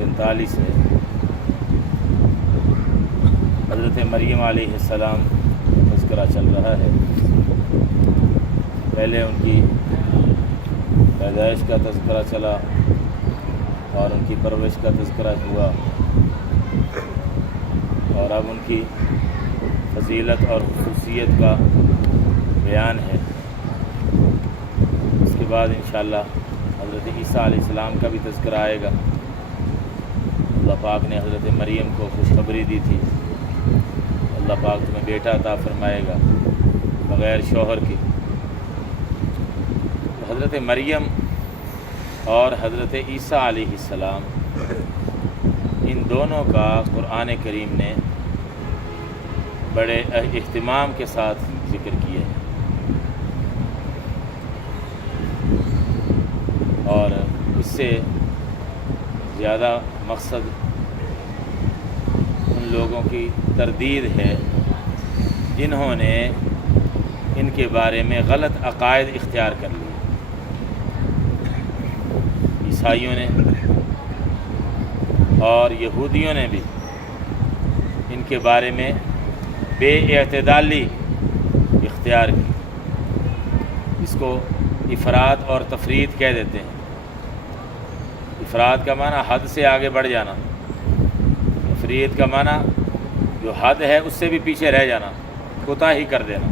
43 ہے۔ حضرت مریم علیہ السلام کا تذکرہ چل رہا ہے۔ پہلے ان کی پیدائش کا تذکرہ چلا اور ان کی پرورش کا تذکرہ ہوا، اور اب ان کی فضیلت اور خصوصیت کا بیان ہے۔ اس کے بعد انشاءاللہ حضرت عیسیٰ علیہ السلام کا بھی تذکرہ آئے گا۔ اللہ پاک نے حضرت مریم کو خوشخبری دی تھی، اللہ پاک تمہیں بیٹا عطا فرمائے گا بغیر شوہر کے۔ حضرت مریم اور حضرت عیسیٰ علیہ السلام، ان دونوں کا قرآن کریم نے بڑے اہتمام کے ساتھ ذکر کیا ہے، اور اس سے زیادہ مقصد ان لوگوں کی تردید ہے جنہوں نے ان کے بارے میں غلط عقائد اختیار کر لیے۔ عیسائیوں نے اور یہودیوں نے بھی ان کے بارے میں بے اعتدالی اختیار کی۔ اس کو افراط اور تفرید کہہ دیتے ہیں۔ افراط کا معنی حد سے آگے بڑھ جانا، تفرید کا معنی جو حد ہے اس سے بھی پیچھے رہ جانا، کوتاہی کر دینا،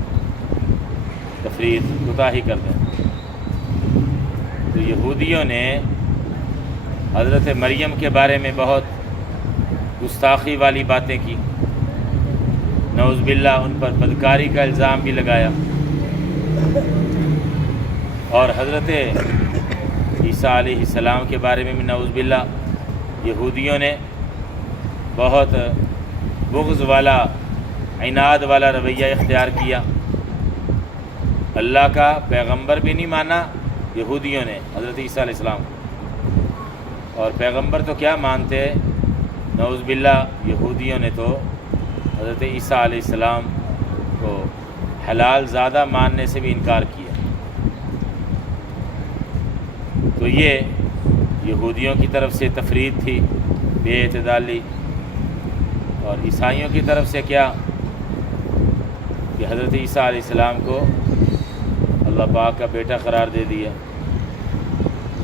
تفرید کوتاہی کر دینا۔ تو یہودیوں نے حضرت مریم کے بارے میں بہت گستاخی والی باتیں کی، نعوذ باللہ ان پر بدکاری کا الزام بھی لگایا، اور حضرت عیسیٰ علیہ السلام کے بارے میں بھی نعوذ باللہ یہودیوں نے بہت بغض والا، عناد والا رویہ اختیار کیا۔ اللہ کا پیغمبر بھی نہیں مانا یہودیوں نے حضرت عیسیٰ علیہ السلام، اور پیغمبر تو کیا مانتے، نعوذ باللہ یہودیوں نے تو حضرت عیسیٰ علیہ السلام کو حلال زادہ ماننے سے بھی انکار کیا۔ تو یہ یہودیوں کی طرف سے تفرید تھی، بے اعتدالی، اور عیسائیوں کی طرف سے کیا کہ حضرت عیسیٰ علیہ السلام کو اللہ پاک کا بیٹا قرار دے دیا۔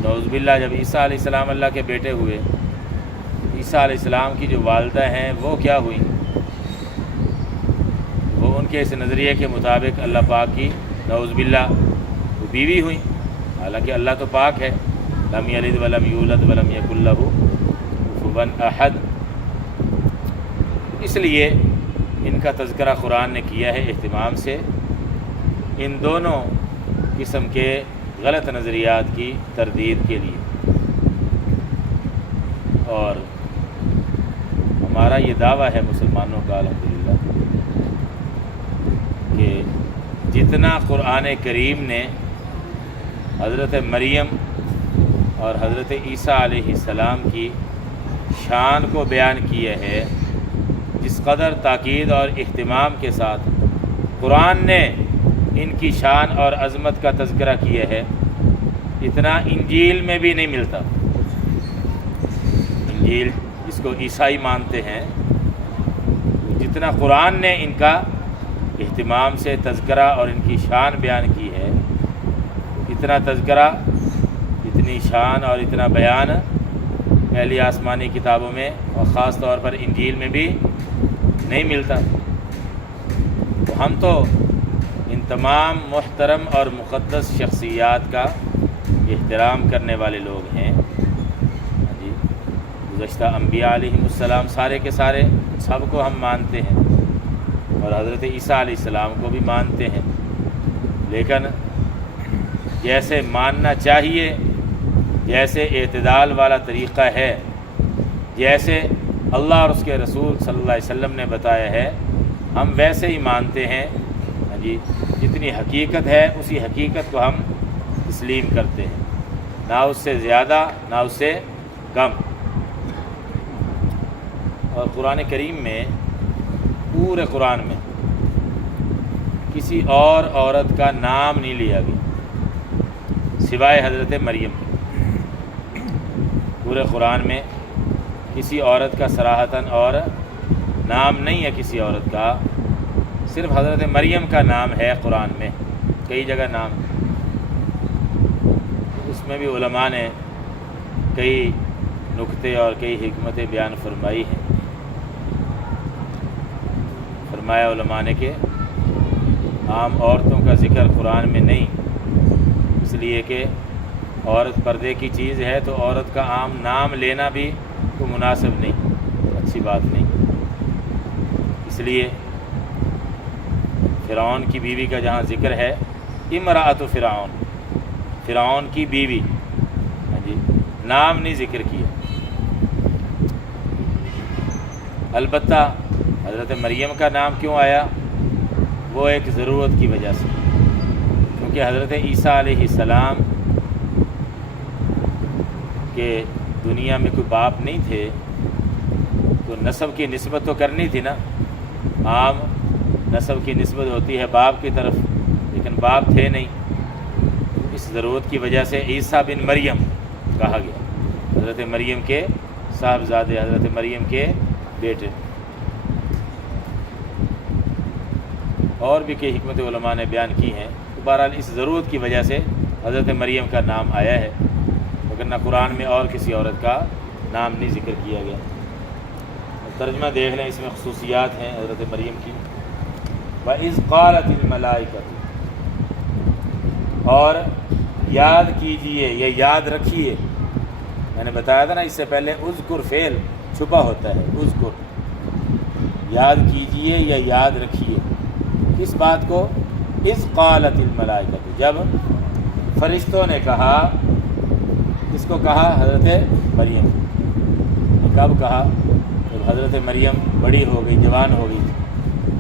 نعوذ باللہ جب عیسیٰ علیہ السلام اللہ کے بیٹے ہوئے، عیسیٰ علیہ السلام کی جو والدہ ہیں وہ کیا ہوئیں؟ وہ ان کے اس نظریے کے مطابق اللہ پاک کی نعوذ باللہ وہ بیوی ہوئیں، حالانکہ اللہ تو پاک ہے، لم یلد ولم یولد ولم یکن لہ کفوا احد۔ اس لیے ان کا تذکرہ قرآن نے کیا ہے اہتمام سے، ان دونوں قسم کے غلط نظریات کی تردید کے لیے۔ اور ہمارا یہ دعویٰ ہے مسلمانوں کا الحمدللہ کہ جتنا قرآن کریم نے حضرت مریم اور حضرت عیسیٰ علیہ السلام کی شان کو بیان کیا ہے، جس قدر تاکید اور اہتمام کے ساتھ قرآن نے ان کی شان اور عظمت کا تذکرہ کیا ہے، اتنا انجیل میں بھی نہیں ملتا۔ انجیل جس کو عیسائی مانتے ہیں، جتنا قرآن نے ان کا اہتمام سے تذکرہ اور ان کی شان بیان کی ہے، اتنا تذکرہ، اتنی شان اور اتنا بیان پہلی آسمانی کتابوں میں اور خاص طور پر انجیل میں بھی نہیں ملتا۔ تو ہم تو ان تمام محترم اور مقدس شخصیات کا احترام کرنے والے لوگ ہیں۔ جی، گزشتہ انبیاء علیہم السلام سارے کے سارے سب کو ہم مانتے ہیں، اور حضرت عیسیٰ علیہ السلام کو بھی مانتے ہیں، لیکن جیسے ماننا چاہیے، جیسے اعتدال والا طریقہ ہے، جیسے اللہ اور اس کے رسول صلی اللہ علیہ وسلم نے بتایا ہے، ہم ویسے ہی مانتے ہیں۔ جی، جتنی حقیقت ہے اسی حقیقت کو ہم تسلیم کرتے ہیں، نہ اس سے زیادہ نہ اس سے کم۔ اور قرآن کریم میں، پورے قرآن میں کسی اور عورت کا نام نہیں لیا گیا سوائے حضرت مریم کے۔ پورے قرآن میں کسی عورت کا صراحتاً اور نام نہیں ہے کسی عورت کا، صرف حضرت مریم کا نام ہے قرآن میں، کئی جگہ نام، اس میں بھی علماء نے کئی نکتے اور کئی حکمتیں بیان فرمائی ہیں۔ فرمایا علماء نے کہ عام عورتوں کا ذکر قرآن میں نہیں، اس لیے کہ عورت پردے کی چیز ہے، تو عورت کا عام نام لینا بھی تو مناسب نہیں، اچھی بات نہیں۔ اس لیے فرعون کی بیوی کا جہاں ذکر ہے، امرأۃ فرعون، فرعون کی بیوی، ہاں جی، نام نہیں ذکر کیا۔ البتہ حضرت مریم کا نام کیوں آیا؟ وہ ایک ضرورت کی وجہ سے، کیونکہ حضرت عیسیٰ علیہ السلام کے دنیا میں کوئی باپ نہیں تھے، تو نسب کی نسبت تو کرنی تھی نا، عام نسب کی نسبت ہوتی ہے باپ کی طرف، لیکن باپ تھے نہیں، اس ضرورت کی وجہ سے عیسیٰ بن مریم کہا گیا، حضرت مریم کے صاحبزادے، حضرت مریم کے بیٹے۔ اور بھی کئی حکمت علماء نے بیان کی ہیں، تو بہرحال اس ضرورت کی وجہ سے حضرت مریم کا نام آیا ہے، ورنہ قرآن میں اور کسی عورت کا نام نہیں ذکر کیا گیا۔ ترجمہ دیکھ لیں، اس میں خصوصیات ہیں حضرت مریم کی۔ وَإِذْ قَالَتِ الْمَلَائِكَةُ، اور یاد کیجئے یا یاد رکھیے، میں نے بتایا تھا نا اس سے پہلے، اذکر فعل چھپا ہوتا ہے، اذکر، یاد کیجئے یا یاد رکھیے، کس بات کو؟ اذ قالت الملائکۃ، جب فرشتوں نے کہا، کس کو کہا؟ حضرت مریم۔ کب کہا؟ جب حضرت مریم بڑی ہو گئی، جوان ہو گئی۔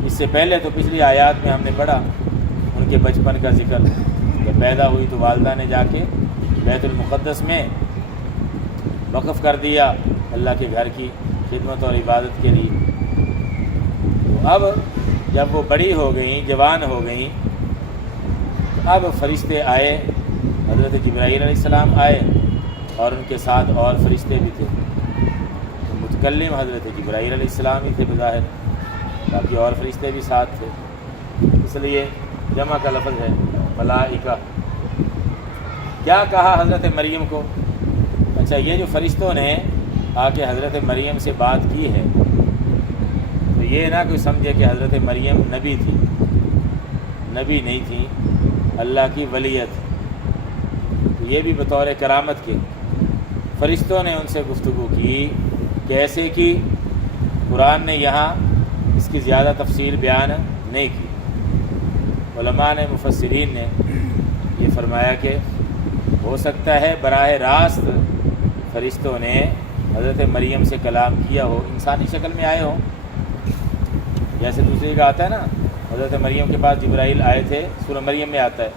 اس سے پہلے تو پچھلی آیات میں ہم نے پڑھا ان کے بچپن کا ذکر، جب پیدا ہوئی تو والدہ نے جا کے بیت المقدس میں وقف کر دیا اللہ کے گھر کی خدمت اور عبادت کے لیے۔ تو اب جب وہ بڑی ہو گئیں، جوان ہو گئیں، اب فرشتے آئے، حضرت جبرائیل علیہ السلام آئے اور ان کے ساتھ اور فرشتے بھی تھے، تو متکلم حضرت جبرائیل علیہ السلام ہی تھے بظاہر، باقی اور فرشتے بھی ساتھ تھے، اس لیے جمع کا لفظ ہے ملائکہ۔ کیا کہا حضرت مریم کو؟ اچھا، یہ جو فرشتوں نے آ کے حضرت مریم سے بات کی ہے، تو یہ نہ کوئی سمجھے کہ حضرت مریم نبی تھی، نبی نہیں تھی، اللہ کی ولیت، تو یہ بھی بطور کرامت کے فرشتوں نے ان سے گفتگو کی۔ کیسے کی؟ قرآن نے یہاں اس کی زیادہ تفصیل بیان نہیں کی۔ علماء نے، مفسرین نے یہ فرمایا کہ ہو سکتا ہے براہ راست فرشتوں نے حضرت مریم سے کلام کیا ہو، انسانی شکل میں آئے ہوں، جیسے دوسری کا آتا ہے نا، حضرت مریم کے پاس جبرائیل آئے تھے، سورہ مریم میں آتا ہے،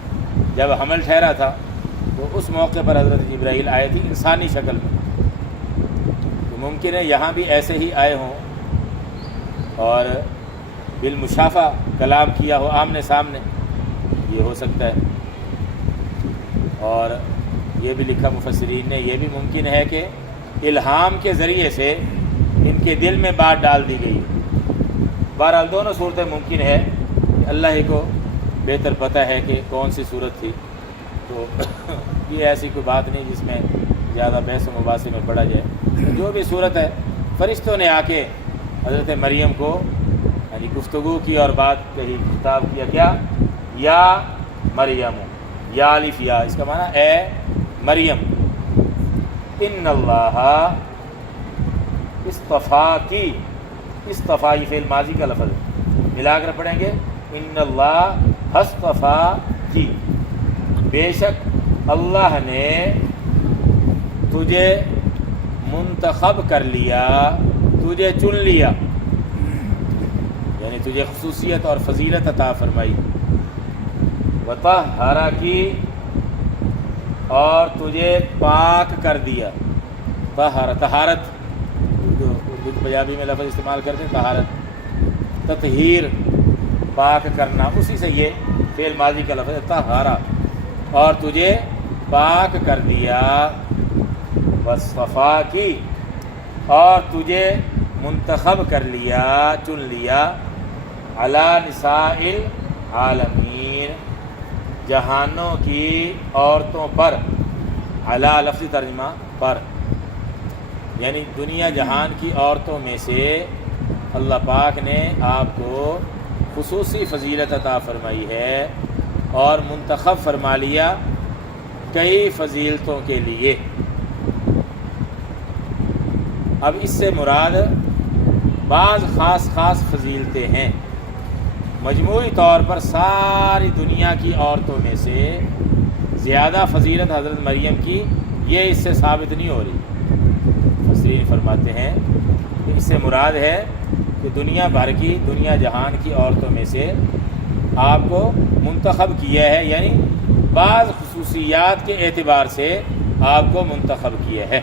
جب حمل ٹھہرا تھا تو اس موقع پر حضرت جبرائیل آئے تھے انسانی شکل میں، تو ممکن ہے یہاں بھی ایسے ہی آئے ہوں اور بالمشافہ کلام کیا ہو، آمنے سامنے، یہ ہو سکتا ہے۔ اور یہ بھی لکھا مفسرین نے، یہ بھی ممکن ہے کہ الہام کے ذریعے سے ان کے دل میں بات ڈال دی گئی۔ بہرحال دونوں صورتیں ممکن ہے، اللہ ہی کو بہتر پتہ ہے کہ کون سی صورت تھی، تو یہ ایسی کوئی بات نہیں جس میں زیادہ بحث و مباحثے میں پڑا جائے۔ جو بھی صورت ہے، فرشتوں نے آ کے حضرت مریم کو یعنی گفتگو کی اور بات کہی، خطاب کیا، کیا؟ یا مریم، یا الف یا، اس کا معنی اے مریم، ان اللہ اصطفاکی، اصطفائی فعل ماضی کا لفظ ہے، ملا کر پڑھیں گے، ان اللہ اصطفاکی، بے شک اللہ نے تجھے منتخب کر لیا، تجھے چن لیا، یعنی تجھے خصوصیت اور فضیلت عطا فرمائی، وطہرکی، اور تجھے پاک کر دیا، طہارت، اردو پنجابی میں لفظ استعمال کرتے ہیں طہارت، تطہیر، پاک کرنا، اسی سے یہ فعل ماضی کا لفظ ہے طہارا، اور تجھے پاک کر دیا، وصفا کی، اور تجھے منتخب کر لیا، چن لیا، علی نساء العالمین، جہانوں کی عورتوں پر، علی لفظی ترجمہ پر، یعنی دنیا جہان کی عورتوں میں سے اللہ پاک نے آپ کو خصوصی فضیلت عطا فرمائی ہے اور منتخب فرما لیا کئی فضیلتوں کے لیے۔ اب اس سے مراد بعض خاص فضیلتیں ہیں، مجموعی طور پر ساری دنیا کی عورتوں میں سے زیادہ فضیلت حضرت مریم کی یہ اس سے ثابت نہیں ہو رہی۔ مفسرین فرماتے ہیں کہ اس سے مراد ہے کہ دنیا بھر کی، دنیا جہان کی عورتوں میں سے آپ کو منتخب کیا ہے، یعنی بعض خصوصیات کے اعتبار سے آپ کو منتخب کیا ہے۔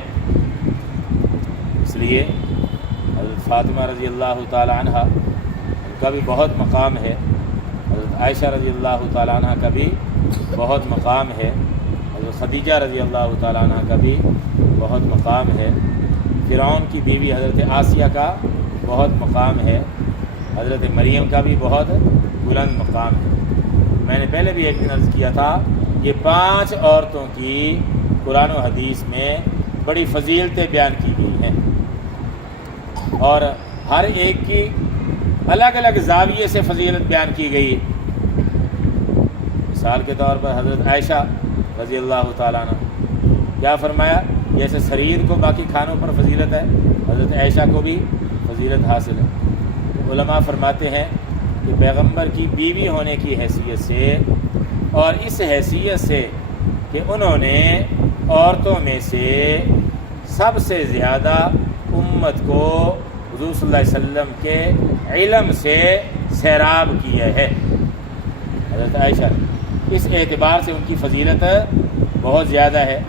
اس لیے حضرت فاطمہ رضی اللہ تعالی عنہ ان کا بھی بہت مقام ہے، حضرت عائشہ رضی اللہ تعالی عنہ کا بھی بہت مقام ہے، حضرت خدیجہ رضی اللہ تعالی عنہ کا بھی بہت مقام ہے، فرعون کی بیوی حضرت آسیہ کا بہت مقام ہے، حضرت مریم کا بھی بہت بلند مقام ہے۔ میں نے پہلے بھی ایک دن عرض کیا تھا، یہ 5 عورتوں کی قرآن و حدیث میں بڑی فضیلتیں بیان کی گئی ہیں اور ہر ایک کی الگ الگ زاویے سے فضیلت بیان کی گئی۔ مثال کے طور پر حضرت عائشہ رضی اللہ تعالیٰ عنہ کیا فرمایا، جیسے سرید کو باقی کھانوں پر فضیلت ہے، حضرت عائشہ کو بھی فضیلت حاصل ہے۔ علماء فرماتے ہیں کہ پیغمبر کی بیوی ہونے کی حیثیت سے اور اس حیثیت سے کہ انہوں نے عورتوں میں سے سب سے زیادہ امت کو حضور صلی اللہ علیہ وسلم کے علم سے سیراب کیا ہے، حضرت عائشہ، اس اعتبار سے ان کی فضیلت بہت زیادہ ہے۔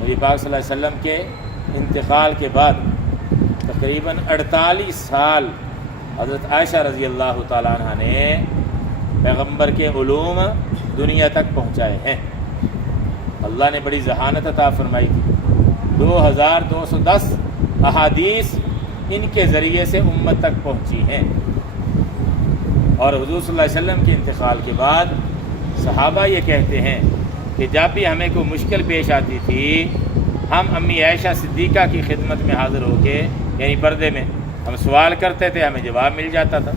نبی پاک صلی اللہ علیہ وسلم کے انتقال کے بعد تقریباً 48 سال حضرت عائشہ رضی اللہ تعالیٰ عنہ نے پیغمبر کے علوم دنیا تک پہنچائے ہیں۔ اللہ نے بڑی ذہانت عطا فرمائی تھی، 2210 احادیث ان کے ذریعے سے امت تک پہنچی ہیں، اور حضور صلی اللہ علیہ وسلم کے انتقال کے بعد صحابہ یہ کہتے ہیں کہ جب بھی ہمیں کوئی مشکل پیش آتی تھی، ہم امی عائشہ صدیقہ کی خدمت میں حاضر ہو کے، یعنی پردے میں، ہم سوال کرتے تھے، ہمیں جواب مل جاتا تھا۔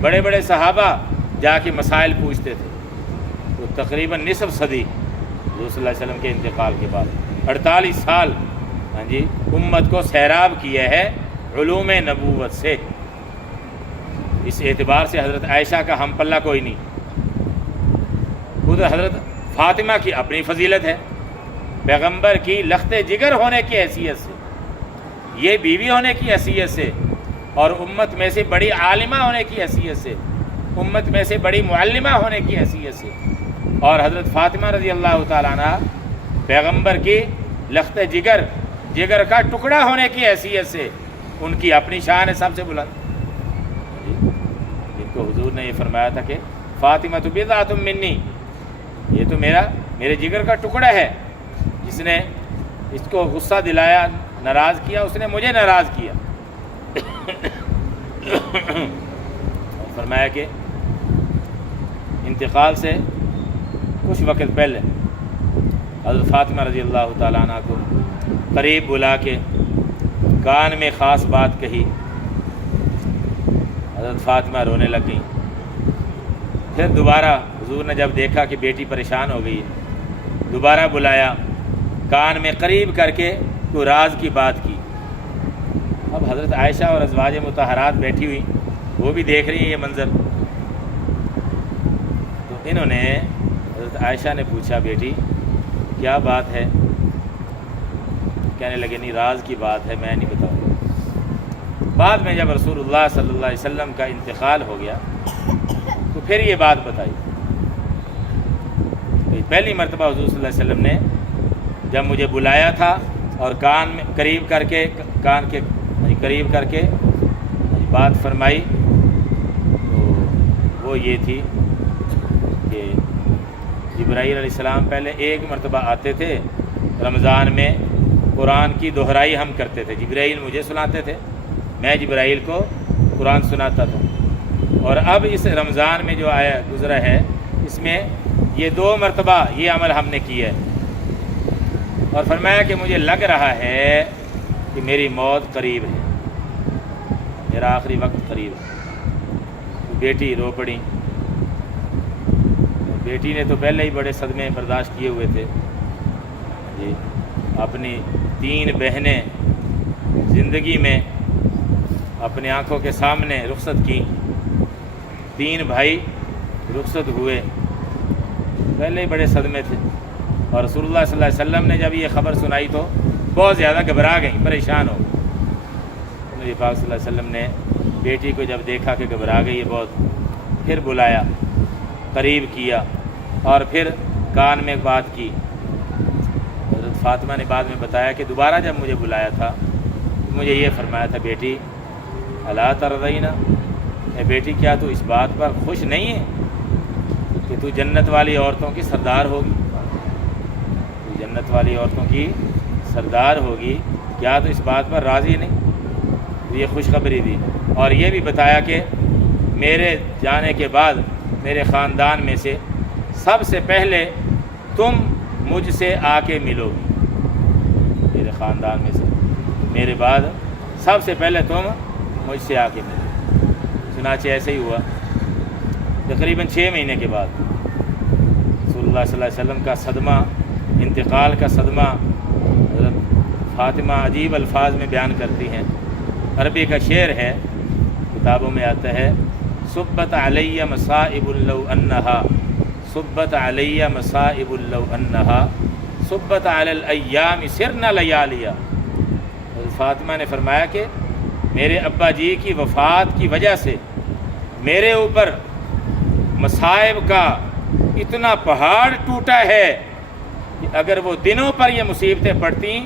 بڑے بڑے صحابہ جا کے مسائل پوچھتے تھے۔ تو تقریباً نصف صدی حضور صلی اللہ علیہ وسلم کے انتقال کے بعد 48 سال امت کو سیراب کیا ہے علوم نبوت سے۔ اس اعتبار سے حضرت عائشہ کا ہم پلہ کوئی نہیں۔ خود حضرت فاطمہ کی اپنی فضیلت ہے، پیغمبر کی لخت جگر ہونے کی حیثیت سے، یہ بیوی ہونے کی حیثیت سے، اور امت میں سے بڑی عالمہ ہونے کی حیثیت سے، امت میں سے بڑی معلمہ ہونے کی حیثیت سے، اور حضرت فاطمہ رضی اللہ تعالیٰ عنہ پیغمبر کی لخت جگر کا ٹکڑا ہونے کی حیثیت سے ان کی اپنی شان ہے سب سے بلند، جن کو حضور نے یہ فرمایا تھا کہ فاطمہ تو بضعۃ منی، یہ تو میرے جگر کا ٹکڑا ہے، جس نے اس کو غصہ دلایا، ناراض کیا، اس نے مجھے ناراض کیا۔ فرمایا کہ انتقال سے کچھ وقت پہلے حضرت فاطمہ رضی اللہ تعالیٰ عنہ کو قریب بلا کے کان میں خاص بات کہی، حضرت فاطمہ رونے لگ گئیں۔ پھر دوبارہ حضور نے جب دیکھا کہ بیٹی پریشان ہو گئی ہے، دوبارہ بلایا، کان میں قریب کر کے کوئی راز کی بات کی۔ اب حضرت عائشہ اور ازواج مطہرات بیٹھی ہوئی، وہ بھی دیکھ رہی ہیں یہ منظر۔ تو انہوں نے، حضرت عائشہ نے پوچھا، بیٹی کیا بات ہے؟ کہنے لگے نہیں، راز کی بات ہے، میں نہیں بتاؤں۔ بعد میں جب رسول اللہ صلی اللہ علیہ وسلم کا انتقال ہو گیا تو پھر یہ بات بتائی۔ پہلی مرتبہ حضور صلی اللہ علیہ وسلم نے جب مجھے بلایا تھا اور کان میں قریب کر کے بات فرمائی، تو وہ یہ تھی کہ جبرائیل علیہ السلام پہلے ایک مرتبہ آتے تھے رمضان میں قرآن کی دہرائی ہم کرتے تھے، جبرائیل مجھے سناتے تھے، میں جبرائیل کو قرآن سناتا تھا۔ اور اب اس رمضان میں جو آیا گزرا ہے، اس میں یہ 2 مرتبہ یہ عمل ہم نے کیا ہے، اور فرمایا کہ مجھے لگ رہا ہے کہ میری موت قریب ہے، میرا آخری وقت قریب ہے۔ بیٹی رو پڑی، بیٹی نے تو پہلے ہی بڑے صدمے برداشت کیے ہوئے تھے جی، اپنی 3 بہنیں زندگی میں اپنی آنکھوں کے سامنے رخصت کی، 3 بھائی رخصت ہوئے، پہلے ہی بڑے صدمے تھے۔ اور رسول اللہ صلی اللہ علیہ وسلم نے جب یہ خبر سنائی تو بہت زیادہ گھبرا گئیں، پریشان ہو گئے۔ نبی پاک صلی اللہ علیہ وسلم نے بیٹی کو جب دیکھا کہ گھبرا گئی ہے بہت، پھر بلایا، قریب کیا، اور پھر کان میں بات کی۔ حضرت فاطمہ نے بعد میں بتایا کہ دوبارہ جب مجھے بلایا تھا مجھے یہ فرمایا تھا، بیٹی الا ترضینا، اے بیٹی کیا تو اس بات پر خوش نہیں ہے کہ تو جنت والی عورتوں کی سردار ہوگی، تو جنت والی عورتوں کی سردار ہوگی، کیا تو اس بات پر راضی نہیں؟ یہ خوشخبری دی، اور یہ بھی بتایا کہ میرے جانے کے بعد میرے خاندان میں سے سب سے پہلے تم مجھ سے آ کے ملو گی، میرے خاندان میں سے میرے بعد سب سے پہلے تم مجھ سے آ کے ملو۔ چنانچہ ایسے ہی ہوا۔ تقریباً 6 مہینے کے بعد رسول اللہ صلی اللہ علیہ وسلم کا صدمہ، انتقال کا صدمہ، حضرت فاطمہ عجیب الفاظ میں بیان کرتی ہیں۔ عربی کا شعر ہے، کتابوں میں آتا ہے، صبت علیہ مصائب لو انہا، صبت علیہ مصائب لو انہا، صبت علی الایام سرنا لیالیا۔ حضرت فاطمہ نے فرمایا کہ میرے ابا جی کی وفات کی وجہ سے میرے اوپر مصائب کا اتنا پہاڑ ٹوٹا ہے کہ اگر وہ دنوں پر یہ مصیبتیں پڑتیں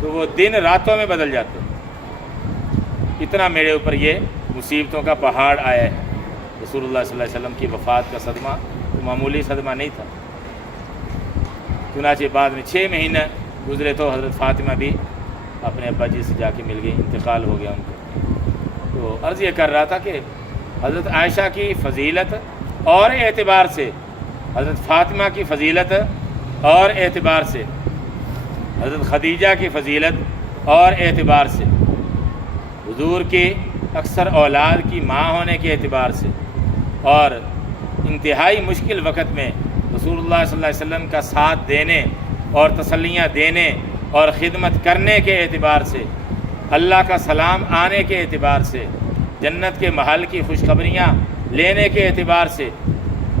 تو وہ دن راتوں میں بدل جاتے، اتنا میرے اوپر یہ مصیبتوں کا پہاڑ آیا ہے۔ رسول اللہ صلی اللہ علیہ وسلم کی وفات کا صدمہ تو معمولی صدمہ نہیں تھا۔ چنانچہ بعد میں 6 مہینے گزرے تو حضرت فاطمہ بھی اپنے ابا جی سے جا کے مل گئی، انتقال ہو گیا ان کو۔ تو عرض یہ کر رہا تھا کہ حضرت عائشہ کی فضیلت اور اعتبار سے، حضرت فاطمہ کی فضیلت اور اعتبار سے، حضرت خدیجہ کی فضیلت اور اعتبار سے، حضور کی اکثر اولاد کی ماں ہونے کے اعتبار سے، اور انتہائی مشکل وقت میں رسول اللہ صلی اللہ علیہ وسلم کا ساتھ دینے اور تسلیاں دینے اور خدمت کرنے کے اعتبار سے، اللہ کا سلام آنے کے اعتبار سے، جنت کے محل کی خوشخبریاں لینے کے اعتبار سے،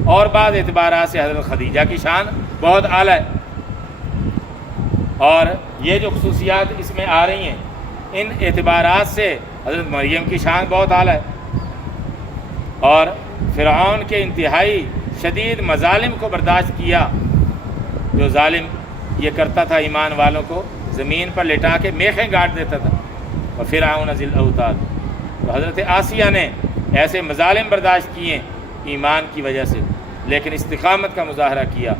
اور بعض اعتبارات سے حضرت خدیجہ کی شان بہت اعلیٰ ہے۔ اور یہ جو خصوصیات اس میں آ رہی ہیں، ان اعتبارات سے حضرت مریم کی شان بہت اعلیٰ ہے، اور فرعون کے انتہائی شدید مظالم کو برداشت کیا، جو ظالم یہ کرتا تھا ایمان والوں کو زمین پر لٹا کے میخیں گاڑ دیتا تھا، اور فرعون ذی الاوتاد، تو حضرت آسیہ نے ایسے مظالم برداشت کیے ایمان کی وجہ سے، لیکن استقامت کا مظاہرہ کیا،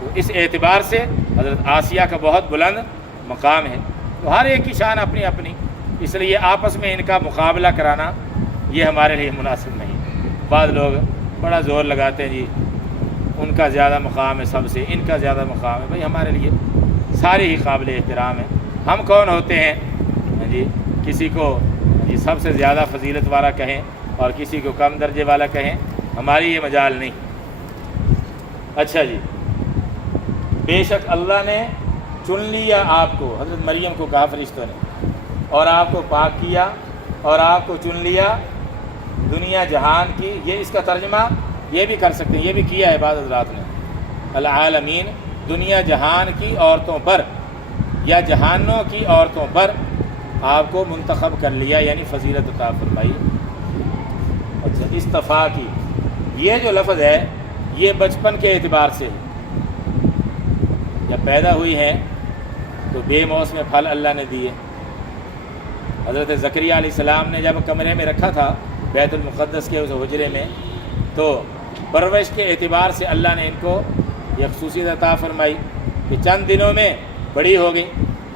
تو اس اعتبار سے حضرت آسیہ کا بہت بلند مقام ہے۔ تو ہر ایک کی شان اپنی اپنی، اس لیے آپس میں ان کا مقابلہ کرانا یہ ہمارے لیے مناسب نہیں۔ بعض لوگ بڑا زور لگاتے ہیں جی ان کا زیادہ مقام ہے سب سے، ان کا زیادہ مقام ہے۔ بھائی ہمارے لیے سارے ہی قابل احترام ہیں۔ ہم کون ہوتے ہیں جی کسی کو جی سب سے زیادہ فضیلت والا کہیں اور کسی کو کم درجے والا کہیں، ہماری یہ مجال نہیں۔ اچھا جی، بے شک اللہ نے چن لیا آپ کو، حضرت مریم کو کہا فرشتوں نے، اور آپ کو پاک کیا اور آپ کو چن لیا دنیا جہان کی، یہ اس کا ترجمہ یہ بھی کر سکتے ہیں، یہ بھی کیا ہے بعض حضرات نے، العالمین، دنیا جہان کی عورتوں پر یا جہانوں کی عورتوں پر آپ کو منتخب کر لیا، یعنی فضیلت عطا فرمائی۔ اچھا، اصطفیٰ کی یہ جو لفظ ہے یہ بچپن کے اعتبار سے ہے، جب پیدا ہوئی ہیں تو بے موسم پھل اللہ نے دیے۔ حضرت زکریا علیہ السلام نے جب کمرے میں رکھا تھا بیت المقدس کے اس حجرے میں، تو پرورش کے اعتبار سے اللہ نے ان کو یہ خصوصیت عطا فرمائی کہ چند دنوں میں بڑی ہو گئی،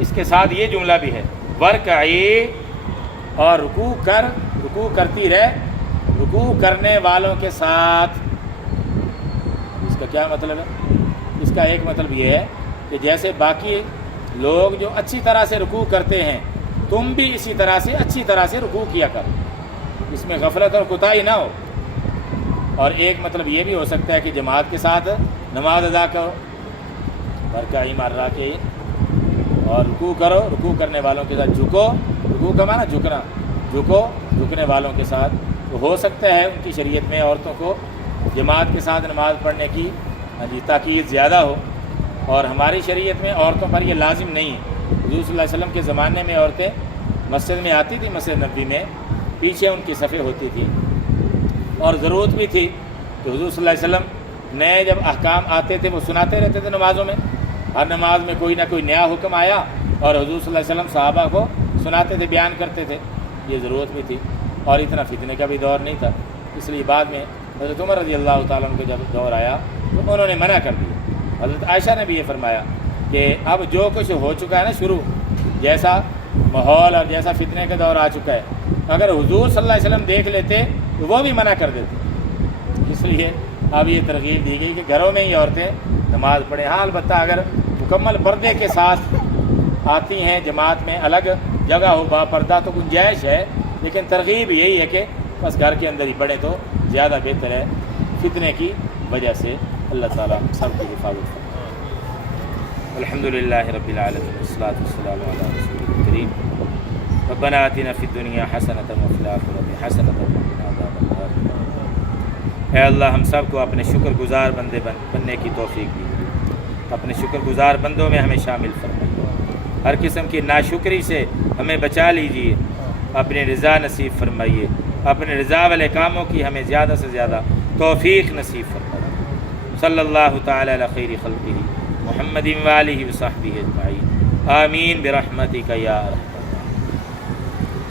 اس کے ساتھ یہ جملہ بھی ہے ورکعی، اور رکوع کرتی رہے رکوع کرنے والوں کے ساتھ۔ اس کا کیا مطلب ہے؟ اس کا ایک مطلب یہ ہے کہ جیسے باقی لوگ جو اچھی طرح سے رکوع کرتے ہیں تم بھی اسی طرح سے اچھی طرح سے رکوع کیا کرو، اس میں غفلت اور کوتاہی نہ ہو۔ اور ایک مطلب یہ بھی ہو سکتا ہے کہ جماعت کے ساتھ نماز ادا کرو، ورکعی مع الراکعین، اور رکوع کرو رکوع کرنے والوں کے ساتھ، جھکو، رکوع کا معنی جھکنا، جھکنے والوں کے ساتھ۔ تو ہو سکتا ہے ان کی شریعت میں عورتوں کو جماعت کے ساتھ نماز پڑھنے کی تاکید زیادہ ہو، اور ہماری شریعت میں عورتوں پر یہ لازم نہیں ہے۔ حضور صلی اللہ علیہ وسلم کے زمانے میں عورتیں مسجد میں آتی تھیں، مسجد نبوی میں پیچھے ان کی صفیں ہوتی تھی، اور ضرورت بھی تھی کہ حضور صلی اللہ علیہ وسلم نئے جب احکام آتے تھے وہ سناتے رہتے تھے نمازوں میں، ہر نماز میں کوئی نہ کوئی نیا حکم آیا اور حضور صلی اللہ علیہ وسلم صحابہ کو سناتے تھے، بیان کرتے تھے، یہ ضرورت بھی تھی، اور اتنا فتنے کا بھی دور نہیں تھا، اس لیے بعد میں حضرت عمر رضی اللہ تعالیٰ عنہ کا جب دور آیا تو انہوں نے منع کر دیا۔ حضرت عائشہ نے بھی یہ فرمایا کہ اب جو کچھ ہو چکا ہے نا شروع، جیسا ماحول اور جیسا فتنے کا دور آ چکا ہے، اگر حضور صلی اللہ علیہ وسلم دیکھ لیتے تو وہ بھی منع کر دیتے، اس لیے اب یہ ترغیب دی گئی کہ گھروں میں ہی عورتیں نماز پڑھیں۔ ہاں البتہ اگر مکمل پردے کے ساتھ آتی ہیں جماعت میں، الگ جگہ ہو با پردہ تو گنجائش ہے، لیکن ترغیب یہی ہے کہ بس گھر کے اندر ہی پڑھیں تو زیادہ بہتر ہے فتنے کی وجہ سے۔ اللہ تعالیٰ سب کی حفاظت فرمائے۔ الحمدللہ رب العالمین والصلاۃ والسلام علی رسول الکریم۔ ربنا آتنا فی الدنیا حسنۃ وفی الآخرۃ حسنۃ وقنا عذاب النار۔ اے اللہ ہم سب کو اپنے شکر گزار بندے بننے کی توفیق دیجیے، اپنے شکر گزار بندوں میں ہمیں شامل فرمائیے، ہر قسم کی ناشکری سے ہمیں بچا لیجیے، اپنی رضا نصیب فرمائیے، اپنے رضا والے کاموں کی ہمیں زیادہ سے زیادہ توفیق نصیب فرمائیے۔ صلی اللہ تعالی علی خیر خلقہ محمد و آلہ و صحبہ اجمعین، آمین برحمتک یا ارحم۔